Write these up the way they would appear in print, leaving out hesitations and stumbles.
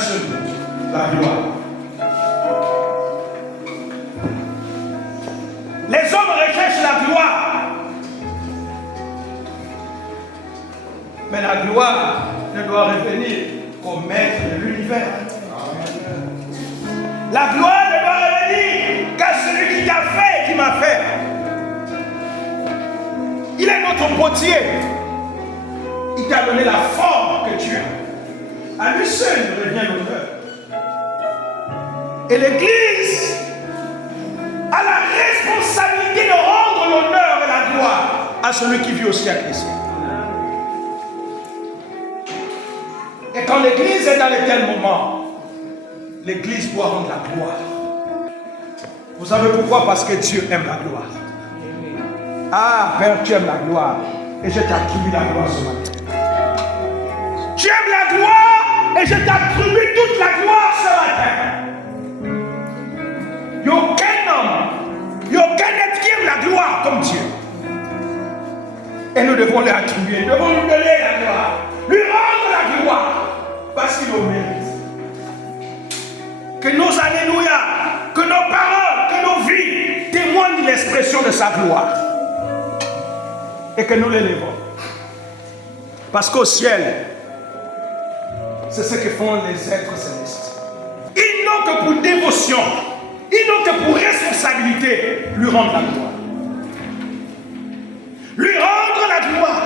seul but, la gloire. Les hommes recherchent la gloire. Mais la gloire ne doit revenir qu'au maître de l'univers. La gloire ne doit revenir qu'à celui qui t'a fait et qui m'a fait. Il est notre potier. Il t'a donné la forme que tu as. À lui seul revient l'honneur. Et l'Église a la responsabilité de rendre l'honneur et la gloire à celui qui vit au siècle des siècles. Et quand l'Église est dans les tels moments, l'Église doit rendre la gloire. Vous savez pourquoi? Parce que Dieu aime la gloire. Ah, Père, tu aimes la gloire. Et je t'attribue la gloire ce matin. Tu aimes la gloire et je t'attribue toute la gloire ce matin. Il n'y a aucun homme, il n'y a aucun être qui aime la gloire comme Dieu. Et nous devons lui attribuer, nous devons lui donner la gloire, lui rendre la gloire, parce qu'il le mérite. Que nos alléluia, que nos paroles, que nos vies témoignent de l'expression de sa gloire. Et que nous l'élevons. Parce qu'au ciel, c'est ce que font les êtres célestes. Ils n'ont que pour dévotion, ils n'ont que pour responsabilité, lui rendre la gloire. Lui rendre la gloire.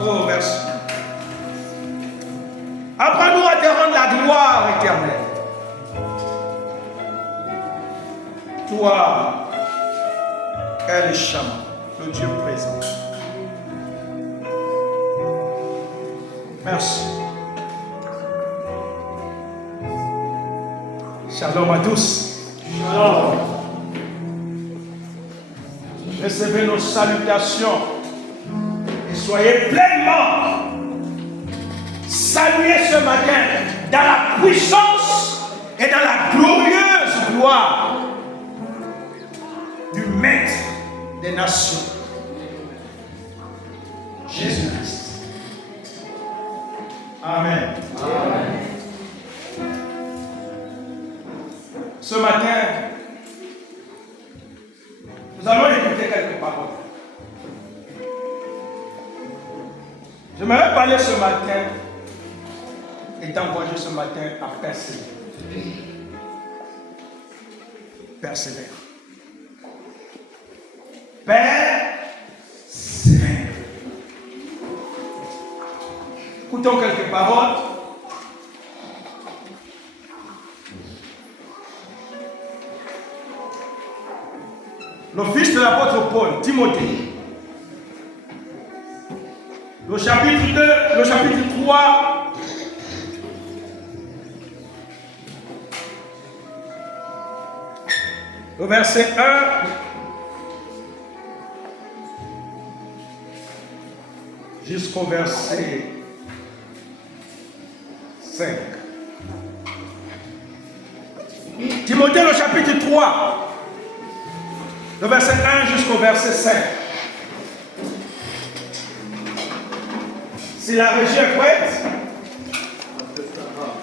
Oh, merci. Apprends-nous à te rendre la gloire éternelle. Toi, El Shammah, le Dieu présent. Merci. Shalom à tous. Shalom. Recevez nos salutations et soyez pleinement salués ce matin dans la puissance et dans la glorieuse gloire du Maître des nations, Jésus-Christ. Amen. Amen. Ce matin, nous allons écouter quelques paroles. J'aimerais parler ce matin et t'encourager ce matin à persévérer. Persévère. Persévère. Écoutons quelques paroles. Le fils de l'apôtre Paul, Timothée, le chapitre 2, le chapitre 3, le verset 1 jusqu'au verset 5. Timothée, le chapitre 3, le verset 1 jusqu'au verset 5. Si la régie est prête,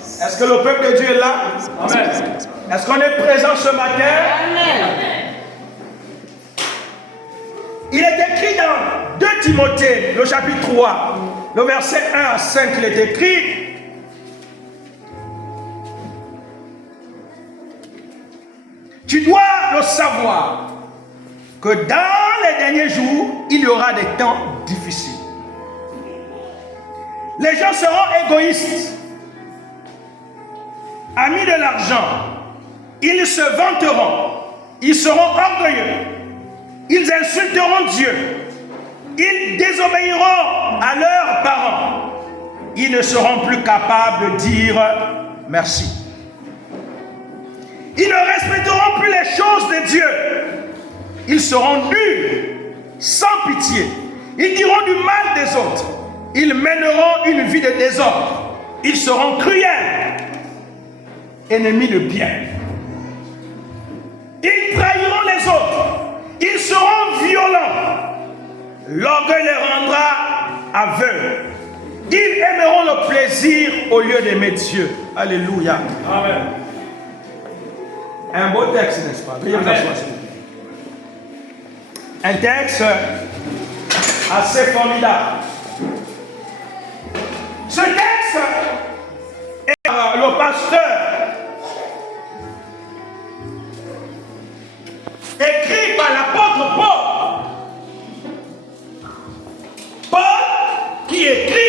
est-ce que le peuple de Dieu est là? Amen. Est-ce qu'on est présent ce matin? Amen. Il est écrit dans 2 Timothée, le chapitre 3, le verset 1 à 5, il est écrit: tu dois le savoir que dans les derniers jours, il y aura des temps difficiles. Les gens seront égoïstes, amis de l'argent, ils se vanteront, ils seront orgueilleux, ils insulteront Dieu, ils désobéiront à leurs parents, ils ne seront plus capables de dire merci. Ils ne respecteront plus les choses de Dieu. Ils seront durs, sans pitié. Ils diront du mal des autres. Ils mèneront une vie de désordre. Ils seront cruels, ennemis de bien. Ils trahiront les autres. Ils seront violents. L'orgueil les rendra aveugles. Ils aimeront le plaisir au lieu d'aimer Dieu. Alléluia. Amen. Un beau texte, n'est-ce pas? Veuillez vous asseoir, s'il vous plaît. Un texte assez formidable. Ce texte est le pasteur écrit par l'apôtre Paul. Paul qui écrit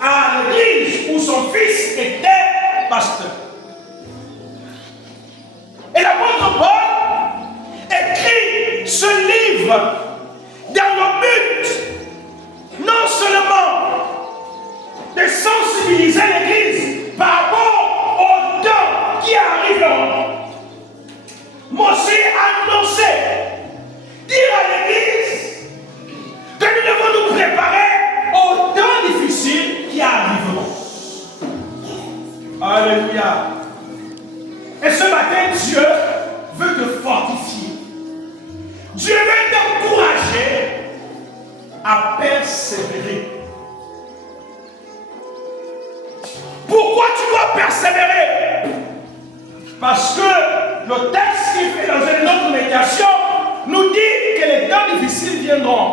à l'église où son fils était pasteur. Et l'apôtre Paul écrit ce livre dans le but non seulement de sensibiliser l'église par rapport au temps qui arriveront, mais aussi annoncer, dire à l'église que nous devons nous préparer aux temps difficiles qui arriveront. Alléluia. Et ce matin, Dieu veut te fortifier. Dieu veut t'encourager à persévérer. Pourquoi tu dois persévérer? Parce que le texte qui fait dans une autre méditation nous dit que les temps difficiles viendront.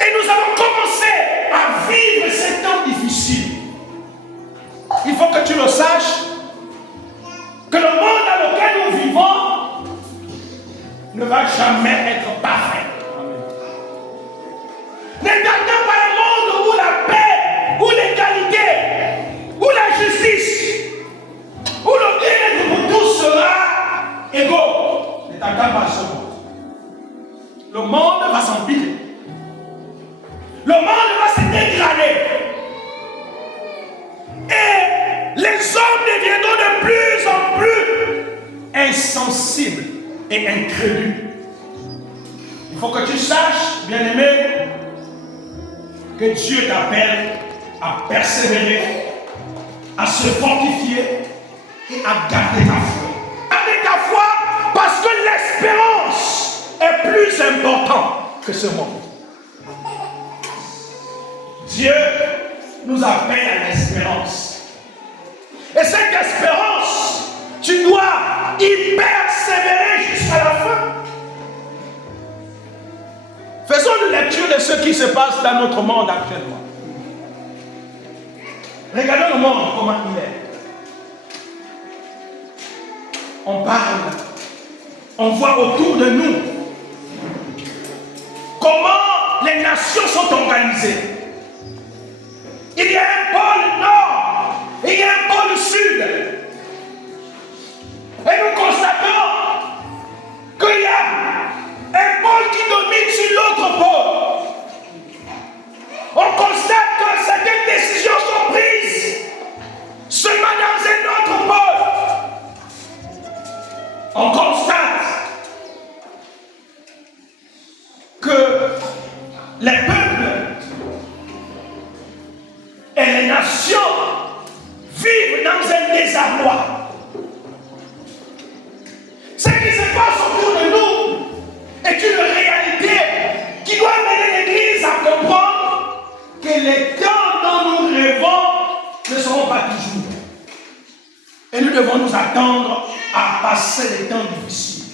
Et nous allons commencer à vivre ces temps difficiles. Il faut que tu le saches, que le monde dans lequel nous vivons ne va jamais être parfait. N'attendons pas un monde où la paix, où l'égalité, où la justice, où le bien-être pour tous sera égaux. N'attendons pas ce monde. Le monde va s'empirer. Le monde va se dégrader. Et les hommes deviendront de plus en plus insensibles et incrédules. Il faut que tu saches, bien-aimé, que Dieu t'appelle à persévérer, à se fortifier et à garder ta foi. Garder ta foi parce que l'espérance est plus importante que ce monde. Dieu nous appelle à l'espérance. Et cette espérance, tu dois y persévérer jusqu'à la fin. Faisons une lecture de ce qui se passe dans notre monde actuellement. Regardons le monde, comment il est. On parle, on voit autour de nous comment les nations sont organisées. Il y a un pôle nord, il y a un pôle sud. Et nous constatons qu'il y a un pôle qui domine sur l'autre pôle. On constate que certaines décisions sont prises seulement dans un autre pôle. On constate que les peuples et les nations vivent dans un désarroi. Ce qui se passe autour de nous est une réalité qui doit mener l'Église à comprendre que les temps dont nous rêvons ne seront pas toujours. Et nous devons nous attendre à passer les temps difficiles.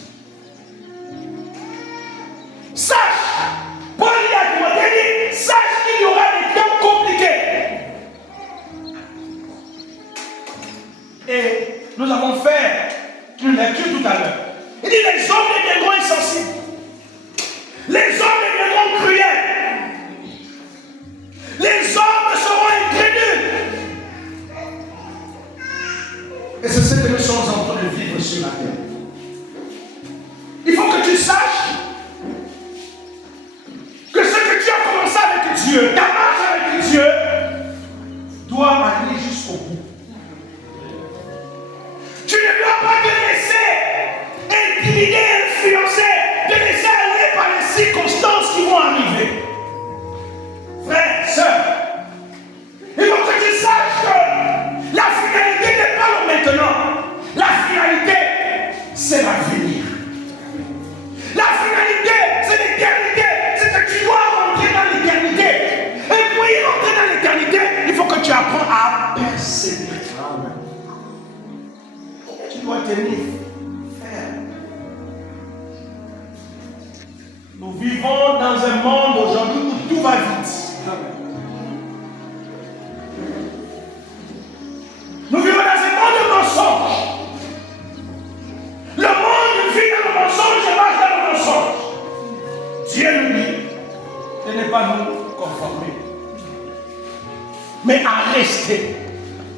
Sache, Paul dit à Timothée, sache qu'il y aura des temps compliqués. Et nous avons fait une lecture tout à l'heure. Il dit les hommes deviendront insensibles. Les hommes deviendront cruels. Les hommes seront incrédules. Et c'est ce que nous sommes en train de vivre sur la terre. Il faut que tu saches que ce que tu as commencé avec Dieu, ta marche avec Dieu, doit aller jusqu'au bout. Tu ne dois pas te laisser intimider, influencer, te laisser aller par les circonstances qui vont arriver. Frère, sœur, il faut que tu saches que la finalité n'est pas le maintenant. La finalité, c'est l'avenir. La finalité, persévérer. Tu dois tenir ferme. Nous vivons dans un monde aujourd'hui où tout va vite. Nous vivons dans un monde de mensonges. Le monde vit dans le mensonge et marche dans le mensonge. Dieu nous dit de ne pas nous conformer, mais à rester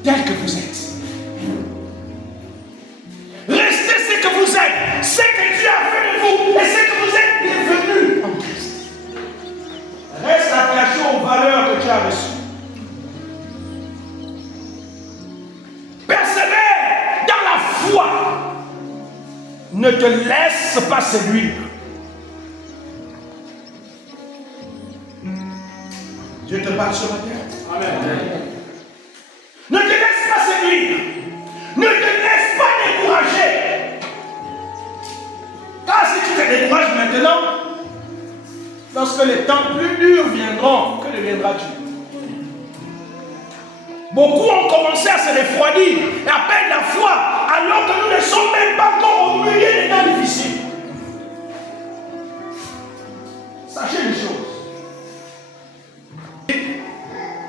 tel que vous êtes. Restez ce que vous êtes, ce que Dieu a fait de vous et ce que vous êtes devenus en Christ. Reste attaché aux valeurs que tu as reçues. Persévère dans la foi. Ne te laisse pas séduire. Dieu te parle sur la terre. Amen. Ne te laisse pas séduire. Ne te laisse pas décourager. Car si tu te décourages maintenant, lorsque les temps plus durs viendront, que deviendras-tu? Beaucoup ont commencé à se refroidir et à perdre la foi, alors que nous ne sommes même pas encore au milieu des temps difficiles. Sachez une chose.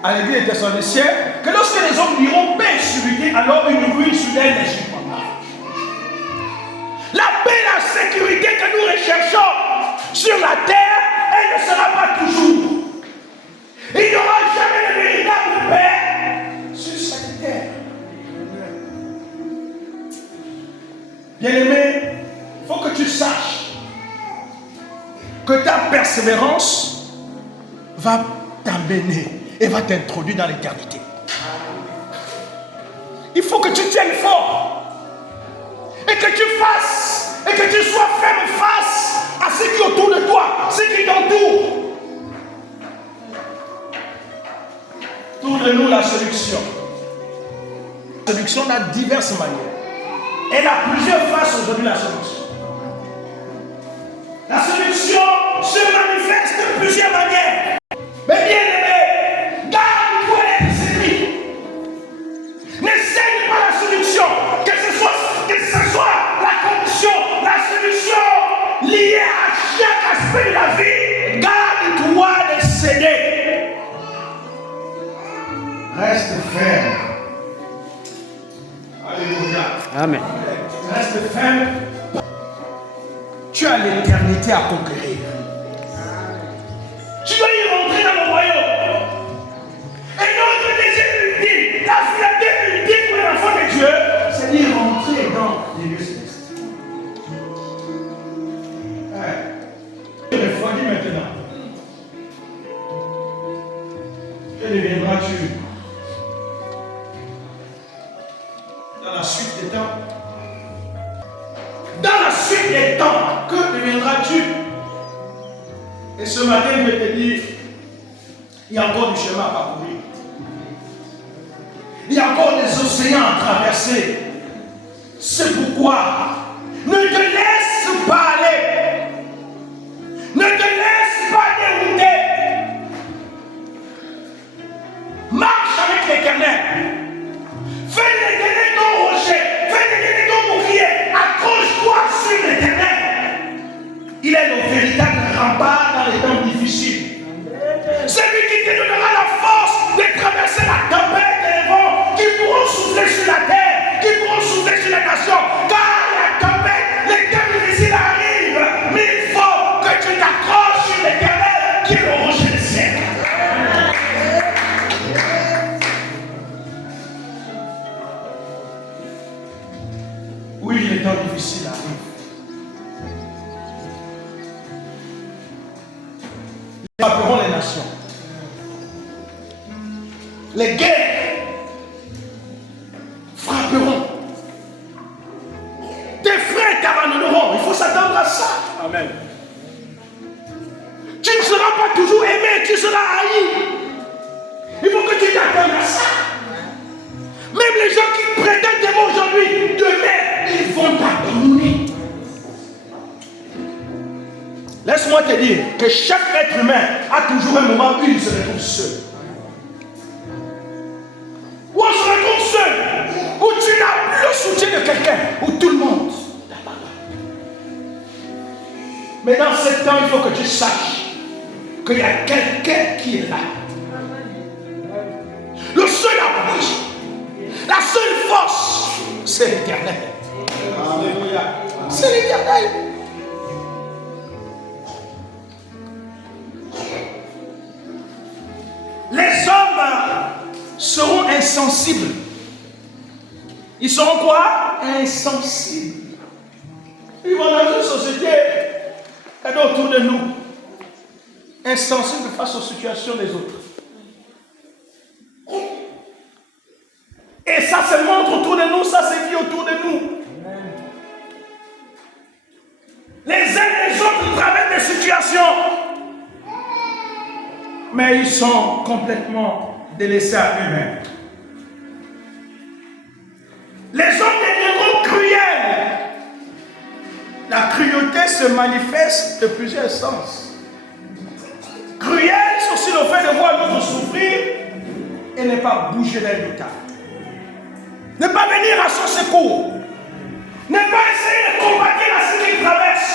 À l'église des Thessaloniciens, que lorsque les hommes diront paix et sécurité, alors une ruine soudaine ne surprendra pas. La paix et la sécurité que nous recherchons sur la terre, elle ne sera pas toujours. Il n'y aura jamais de véritable paix sur cette terre. Bien-aimé, il faut que tu saches que ta persévérance va t'amener et va t'introduire dans l'éternité. Il faut que tu tiennes fort et que tu fasses et que tu sois ferme face à ce qui est autour de toi, ce qui t'entoure. Tourne-nous la séduction. La séduction a diverses manières. Elle a plusieurs faces aujourd'hui, la séduction. La séduction se manifeste de plusieurs manières. Mais bien aimé, garde-toi d'être séduit. Ne cède pas la séduction, que ce soit la condition, la séduction liée à chaque aspect de la vie. Garde-toi de céder. Reste ferme. Alléluia. Amen. Reste ferme. Tu as l'éternité à conquérir. Tu dois y rentrer dans le royaume. Et notre désir ultime, la fierté ultime pour les enfants de Dieu, c'est d'y rentrer dans les lieux célestes. Tu refroidis maintenant. Que deviendras-tu dans la suite des temps? Dans la suite des temps, que deviendras-tu? Et ce matin, je vais te dire, il y a encore du chemin à parcourir. Il y a encore des océans à traverser. C'est pourquoi ne te laisse pas aller. Ne te laisse pas dérouter. Marche avec l'Éternel. Fais l'Éternel ton rocher. Fais l'Éternel ton bouclier. Accroche-toi sur l'Éternel. Il est le véritable rempart dans les temps difficiles. C'est lui qui te donnera la force de traverser la tempête et les vents qui pourront souffler sur la terre, qui pourront souffler sur les nations. Car la tempête, les temps difficiles arrivent. Mais il faut que tu t'accroches sur l'Éternel qui est le rocher des siècles. Oui, les temps difficiles arrivent. Ils frapperont les nations. Les guerres frapperont. Tes frères t'abandonneront. Il faut s'attendre à ça. Amen. Tu ne seras pas toujours aimé, tu seras haï. Il faut que tu t'attendes à ça. Même les gens qui prétendent t'aimer aujourd'hui, demain, ils vont t'abandonner. Laisse-moi te dire que chaque être humain a toujours un moment où il se retrouve seul. Où on se retrouve Mais dans ce temps, il faut que tu saches qu'il y a quelqu'un qui est là. Le seul abri, la seule force, c'est l'Éternel. C'est l'Éternel. Les hommes seront insensibles. Ils seront quoi? Insensibles. Ils vont dans une société autour de nous, insensibles face aux situations des autres. Et ça se montre autour de nous, ça se vit autour de nous. Les uns et les autres traversent des situations, mais ils sont complètement délaissés à eux-mêmes. Les hommes deviendront cruels. La cruauté se manifeste de plusieurs sens. Cruel, c'est aussi le fait de voir l'autre souffrir et ne pas bouger d'un détail. Ne pas venir à son secours. Ne pas essayer de combattre à ce qu'il traverse.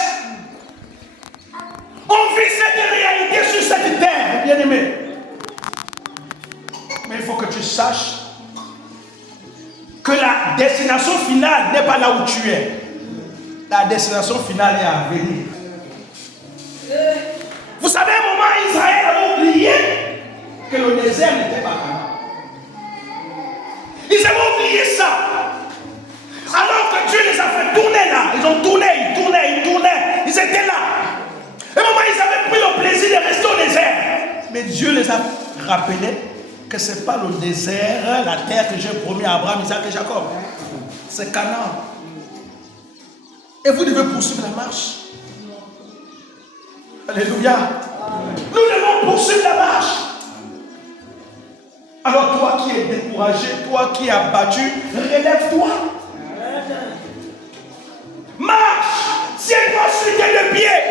On vit cette réalité sur cette terre, bien-aimé. Mais il faut que tu saches que la destination finale n'est pas là où tu es. La destination finale est à venir. Vous savez, à un moment, Israël avait oublié que le désert n'était pas Canaan. Ils avaient oublié ça. Alors que Dieu les a fait tourner là. Ils ont tourné, ils tournaient. Ils étaient là. À un moment, ils avaient pris le plaisir de rester au désert. Mais Dieu les a rappelés que ce n'est pas le désert, la terre que j'ai promis à Abraham, Isaac et Jacob. C'est Canaan. Et vous devez poursuivre la marche. Alléluia. Nous devons poursuivre la marche. Alors toi qui es découragé, toi qui es abattu, relève-toi. Marche. Tiens-toi sur tes deux pieds.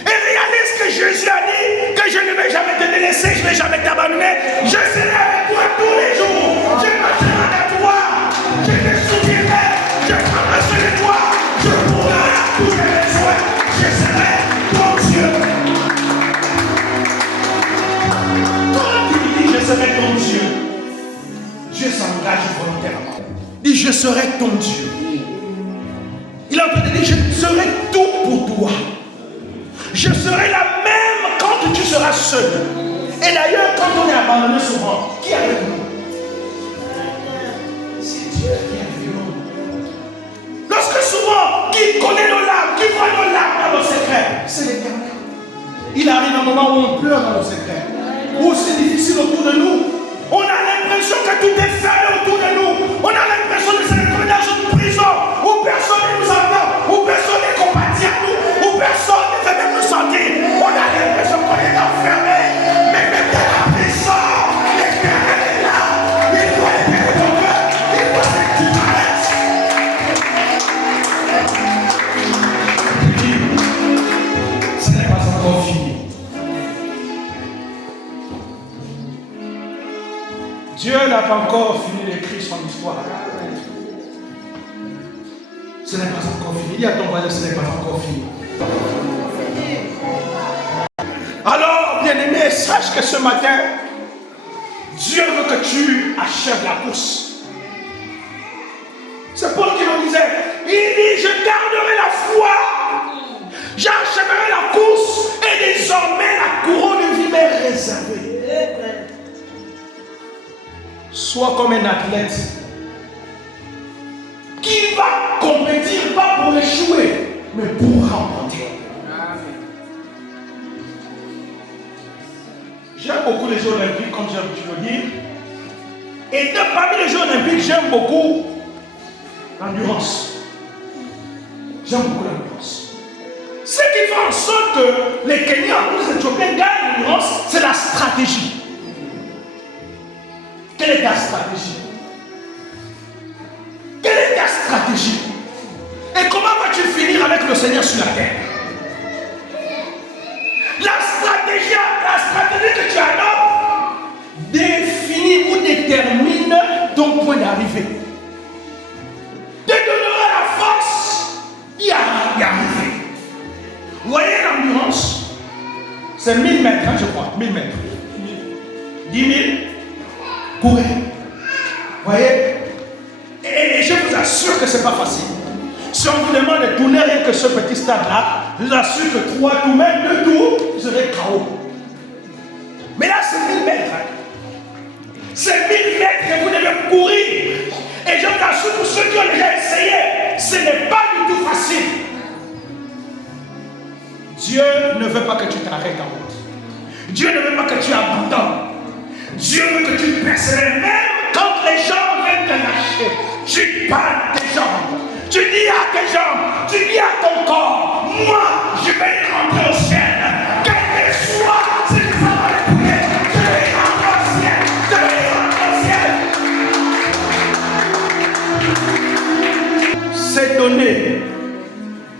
Et réalise que Jésus a dit que je ne vais jamais te délaisser, je ne vais jamais t'abandonner. Je serai avec toi tous les jours. Je marcherai avec toi. Je te soutiendrai. Je prendrai soin de toi. Je pourrai tous tes besoins. Je serai ton Dieu. Quand il dit je serai ton Dieu, Dieu s'engage volontairement. Il dit je serai ton Dieu. Il a entendu dire je serai tout pour toi. Je serai la même quand tu seras seul. Et d'ailleurs, quand on est abandonné souvent, qui est avec nous? C'est Dieu qui est avec nous. Lorsque souvent, qui connaît nos larmes, qui voit nos larmes dans nos secrets, c'est l'Éternel. Il arrive un moment où on pleure dans nos secrets, où c'est difficile autour de nous. On a l'impression que tout est fermé autour de nous. On a l'impression de se retrouver dans une prison où personne ne nous entend, où personne ne compatit à nous, où personne ne veut même nous sentir. On a l'impression qu'on est enfermé. Mais même dans la prison, l'Éternel est là. Il doit libérer ton cœur. Il doit que tu t'arrêtes. Ce n'est pas encore fini. Dieu n'a pas encore fini d'écrire son histoire. Ce n'est pas encore fini. Dis à ton voisin, ce n'est pas encore fini. Alors, bien-aimé, sache que ce matin, Dieu veut que tu achèves la course. C'est Paul qui le disait. Il dit, je garderai la foi, j'achèverai la course, et désormais la couronne de vie m'est réservée. Sois comme un athlète qui va compétir pas pour échouer, mais pour remporter. J'aime beaucoup les Jeux Olympiques, comme j'aime toujours dire. Et parmi les Jeux Olympiques, j'aime beaucoup l'endurance. J'aime beaucoup l'endurance. Ce qui fait en sorte que les Kenyans ou les Éthiopiens gagnent l'endurance, c'est la stratégie. Quelle est ta stratégie? Quelle est ta stratégie? Et comment vas-tu finir avec le Seigneur sur la terre? La stratégie que tu adoptes définit ou détermine ton point d'arrivée. Te donnera la force d'y arriver. Vous voyez C'est 1000 mètres, hein, je crois. 1000 mètres. 10 000. Courez. Voyez? Et je vous assure que ce n'est pas facile. Si on vous demande de tourner rien que ce petit stade-là, je vous assure que 3 tours, même 2 tours, vous serez KO. Mais là, c'est 1000 mètres. C'est 1000 mètres que vous devez courir. Et je vous assure, pour ceux qui ont déjà essayé, ce n'est pas du tout facile. Dieu ne veut pas que tu t'arrêtes en route. Dieu ne veut pas que tu abandonnes. Dieu veut que tu persévères. Même quand les gens viennent te lâcher, tu parles à tes jambes. Tu dis à tes jambes, tu dis à ton corps, moi, je vais y rentrer au ciel. Quel que soit, si ça va le couper, je vais y rentrer au ciel. Je vais y rentrer au ciel. C'est donné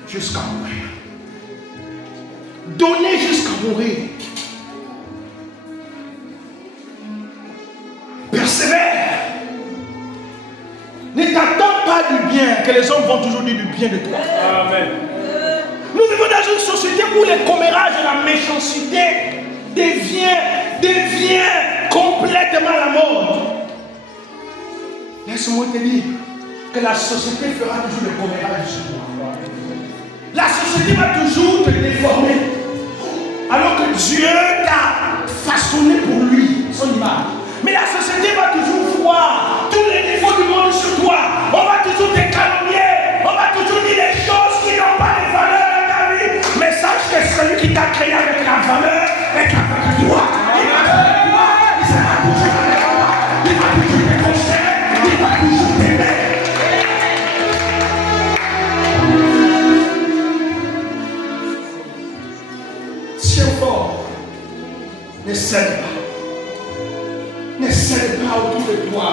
jusqu'à mourir. Donner jusqu'à mourir. Persévère. Ne t'attends pas du bien, que les hommes vont toujours dire du bien de toi. Amen. Nous vivons dans une société où les commérages et la méchanceté devient complètement la mode. Laisse-moi te dire que la société fera toujours le commérage sur toi. La société va toujours te déformer. Alors que Dieu t'a façonné pour lui, son image. Mais la société va toujours voir tous les défauts du monde sur toi. On va toujours te calomnier. On va toujours dire des choses qui n'ont pas de valeur dans ta vie. Mais sache que celui qui t'a créé avec la valeur est capable de toi. Il va te toi. Il sera toujours avec toi. Il va toujours te conseiller. Il va toujours t'aimer. Tiens fort. Ne cède pas. Ne cède pas autour de toi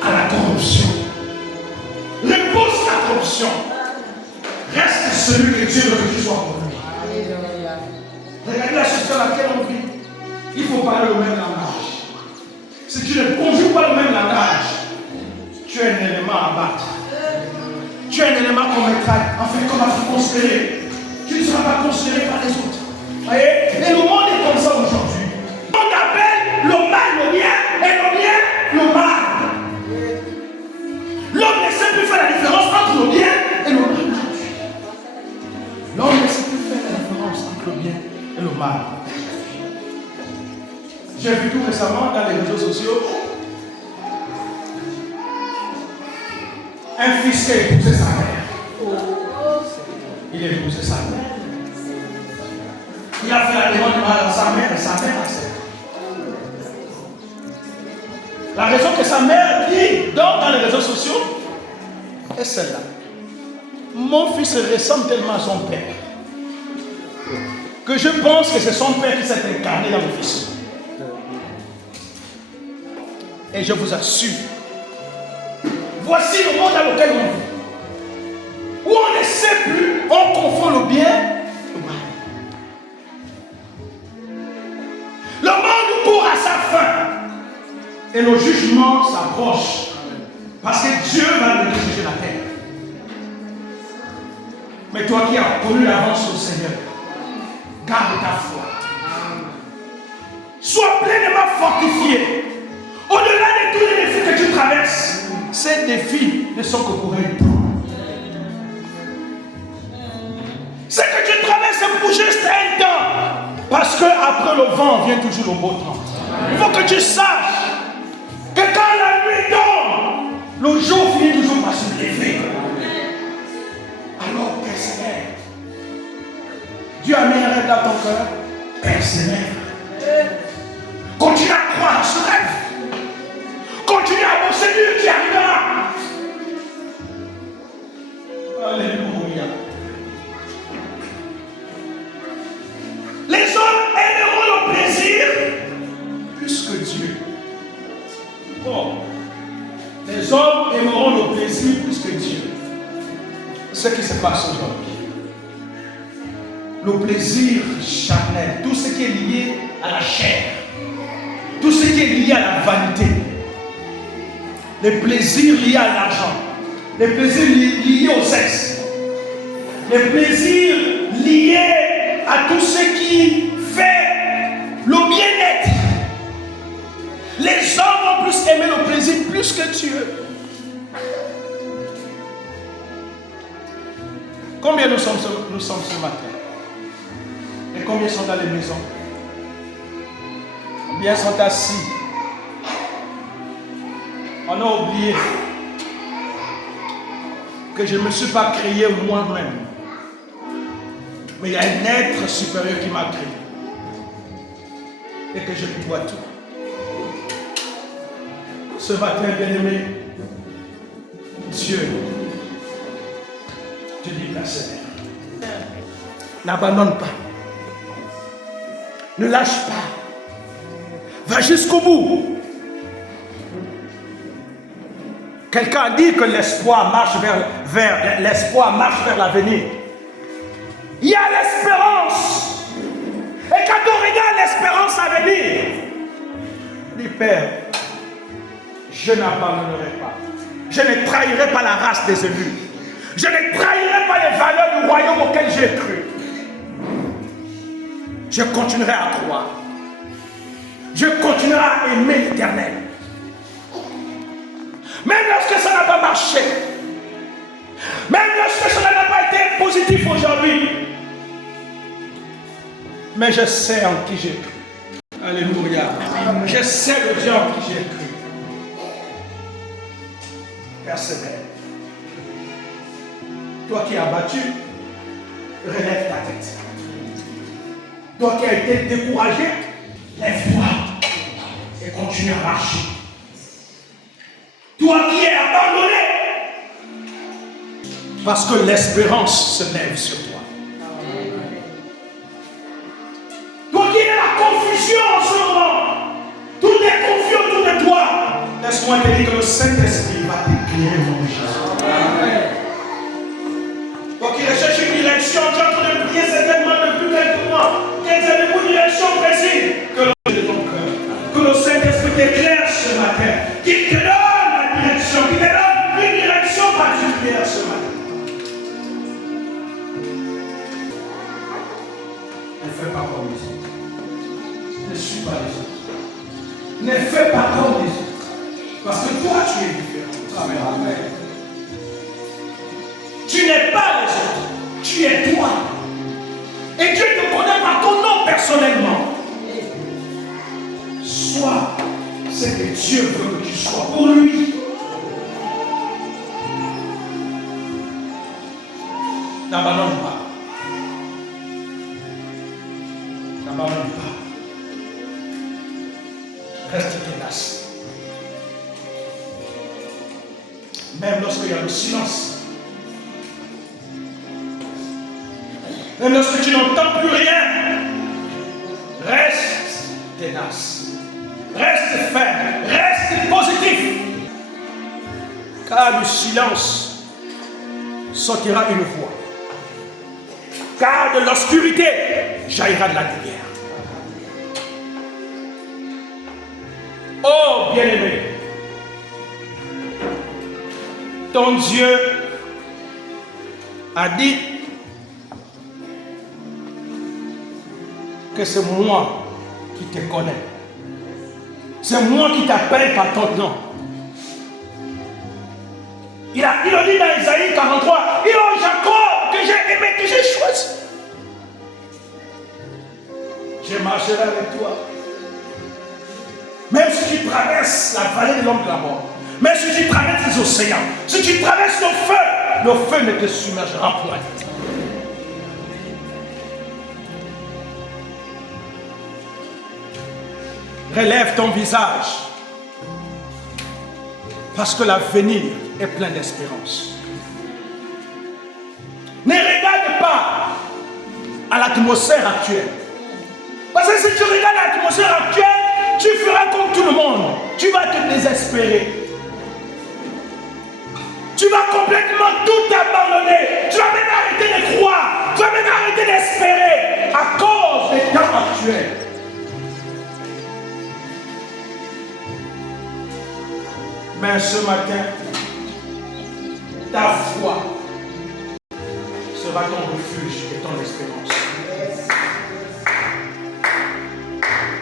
à la corruption. Repose la corruption. Reste celui que Dieu veut que tu sois pour lui. Regardez la société dans laquelle on vit. Il faut parler le même langage. Si tu ne conjugues pas le même langage, tu es un élément à battre. Tu es un élément qu'on mettra, enfin, qu'on va te considérer. Tu ne seras pas considéré par les autres. Voyez? Et le monde est comme ça aujourd'hui. On appelle le mal le bien et le bien le mal. L'homme ne sait plus faire la différence entre le bien et le mal. L'homme ne sait plus faire la différence entre le bien et le mal. J'ai vu tout récemment dans les réseaux sociaux un fils qui a épousé sa mère. Il a épousé sa mère. Il a fait la demande à sa mère et sa mère accepte. La raison que sa mère dit dans les réseaux sociaux est celle-là. Mon fils ressemble tellement à son père que je pense que c'est son père qui s'est incarné dans mon fils. Et je vous assure, voici le monde dans lequel on vit. Où on ne sait plus, on confond le bien au mal. Le monde court à sa fin. Et le jugement s'approche. Parce que Dieu va nous juger la terre. Mais toi qui as connu l'avance au Seigneur, garde ta foi. Sois pleinement fortifié. Au-delà de tous les défis que tu traverses, ces défis ne sont que pour un temps. Ce que tu traverses, c'est pour juste un temps. Parce qu'après le vent vient toujours le beau temps. Il faut que tu saches que quand la nuit tombe, le jour finit toujours par se lever. Alors persévère. Dieu a mis un rêve dans ton cœur. Persévère. Continue à croire à ce rêve. Continue à bosser, Dieu qui arrivera. Alléluia. Les hommes aimeront le plaisir plus que Dieu. Bon, les hommes aimeront le plaisir plus que Dieu. Ce qui se passe aujourd'hui. Le plaisir charnel, tout ce qui est lié à la chair, tout ce qui est lié à la vanité, les plaisirs liés à l'argent, les plaisirs liés au sexe, les plaisirs liés à tout ce qui fait que Dieu. Combien nous sommes ce matin? Et combien sont dans les maisons? Combien sont assis? On a oublié que je ne me suis pas créé moi-même. Mais il y a un être supérieur qui m'a créé. Et que je lui dois tout. Ce matin, bien-aimé, Dieu te dit, persévère. N'abandonne pas. Ne lâche pas. Va jusqu'au bout. Quelqu'un a dit que l'espoir marche vers l'avenir. Il y a l'espérance. Et quand on regarde l'espérance à venir, dit Père, je n'abandonnerai pas. Je ne trahirai pas la race des élus. Je ne trahirai pas les valeurs du royaume auquel j'ai cru. Je continuerai à croire. Je continuerai à aimer l'Éternel. Même lorsque ça n'a pas marché. Même lorsque cela n'a pas été positif aujourd'hui. Mais je sais en qui j'ai cru. Alléluia. Je sais le Dieu en qui j'ai cru. Persévère. Toi qui es abattu, relève ta tête. Toi qui as été découragé, lève-toi et continue à marcher. Toi qui es abandonné, parce que l'espérance se lève sur toi. Toi qui es dans la confusion en ce moment, tout est confus autour de toi. Laisse-moi te dire que le Saint-Esprit va t'éclairer au nom de Jésus. Toi qui recherches une direction, tu es en train de prier certainement depuis quelques mois. Quelle une direction précise que le de ton cœur. Que le Saint-Esprit t'éclaire ce matin. Qu'il te donne la direction, qu'il te donne une direction particulière ce matin. Ne fais pas comme les autres. Ne suis pas les autres. Ne fais pas comme les autres. Parce que toi, tu es différent. Amen. Amen. Tu n'es pas les autres. Tu es toi. Et Dieu te connaît par ton nom personnellement. Sois ce que Dieu veut que tu sois pour lui. N'abandonne pas. N'abandonne pas. Reste tenace. Même lorsqu'il y a le silence. Même lorsque tu n'entends plus rien, reste tenace, reste ferme, reste positif. Car du silence sortira une voix. Car de l'obscurité jaillira de la lumière. Oh bien-aimé, ton Dieu a dit que c'est moi qui te connais. C'est moi qui t'appelle par ton nom. Il a dit dans Isaïe 43, il est Jacob que j'ai aimé, que j'ai choisi. Je marcherai avec toi. Même si tu traverses la vallée de l'ombre de la mort, même si tu traverses les océans, si tu traverses le feu ne te submergera point. Relève ton visage, parce que l'avenir est plein d'espérance. Ne regarde pas à l'atmosphère actuelle. Parce que si tu regardes l'atmosphère actuelle, tu feras comme tout le monde. Tu vas te désespérer. Tu vas complètement tout abandonner. Tu vas même arrêter de croire. Tu vas même arrêter d'espérer à cause des temps actuels. Mais ce matin, ta foi sera ton refuge et ton espérance.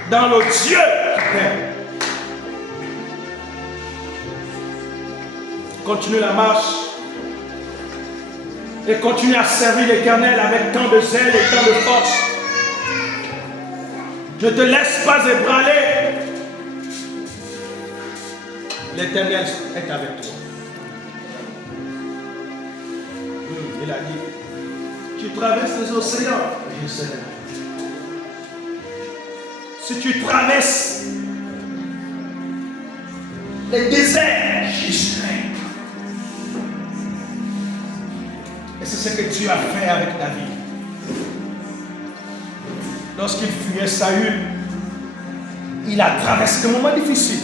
Dans le Dieu qui t'aime. Continue la marche. Et continue à servir l'Éternel avec tant de zèle et tant de force. Ne te laisse pas ébranler. L'Éternel est avec toi. Il a dit, tu traverses les océans, je serai là. Si tu traverses les déserts, j'y serai. Et c'est ce que Dieu a fait avec David. Lorsqu'il fuyait Saül, il a traversé des moments difficiles.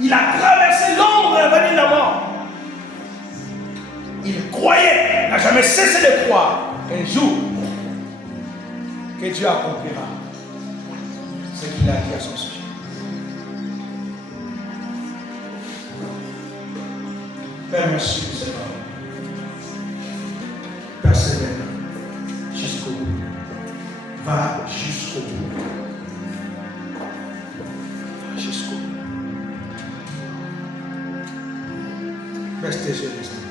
Il a traversé l'ombre et venu la mort. Il croyait, n'a jamais cessé de croire qu'un jour, que Dieu accomplira ce qu'il a dit à son sujet. Père, merci, Seigneur. Persévère jusqu'au bout. Va jusqu'au bout. Va jusqu'au bout. Restez sur les